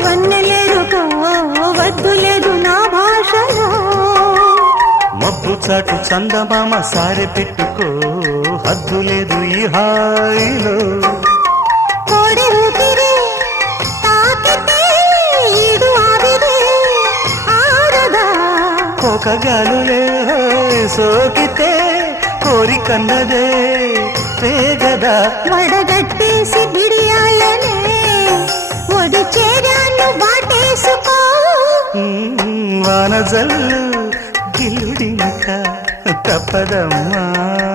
వన్నెలేరుకో వద్దు లేదు నా భాషలో. మబ్బు చాటు చందమామ సారె పెట్టుకో హద్దు లేదు ఈ హాయిలో. కోడి ఊపిరి తాకితే ఈడు ఆవిరి ఆరదా. కోకగాలులే సోకితే కోరికన్నదే పేగదా. వడగట్టేసి బిడియాలనే ఒడి చేరాను వాటేసుకో. వానజల్లు గిల్లుడింక తప్పదమ్మా.